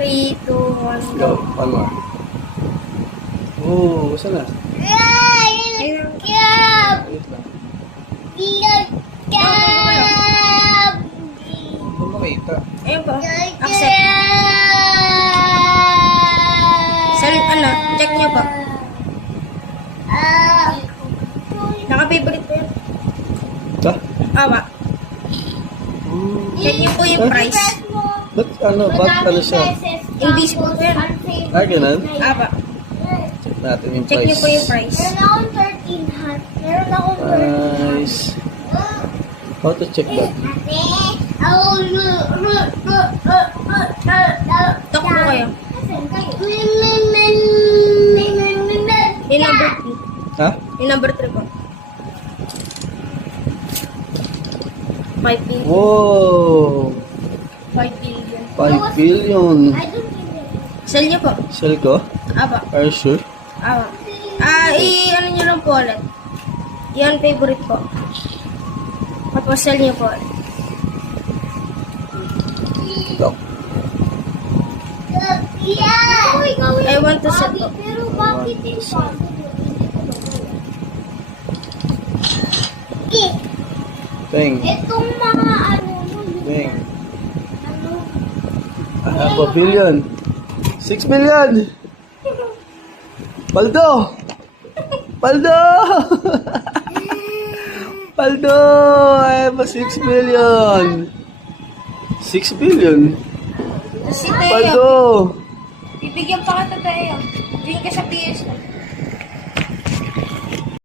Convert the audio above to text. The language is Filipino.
3, 2, 1, Go. One more. Oh, saan na? Ayun. Wait lang. Hindi mo makita. Ayun po. Accept. Check niyo po. Naka-favorite po yun. Ha? Awa. Check niyo po yung price. Ba't ano siya? Invisible po yan. Ah, ganun? Awa. Check natin yung Check niyo price. po yung price. Price. How to check that? Talk po kayo. Yung number 3. Ha? Yung number 3 po. 5 billion. Wow! 5 billion. 5 billion. Sell niyo po. Sell ko? Aba. Are you sure? Awa. Ano niyo lang po ulit. Yan, favorite po. Tapos sell niyo po. Look. I want to sell po. Pero bakit yung Bang. itong mga ano Bang. I have a billion. 6 million! Paldo! Paldo! Paldo! I have a 6 million. 6 billion? Si Paldo! Bibigyan pa kita tayo. Bigyan ka sa PS.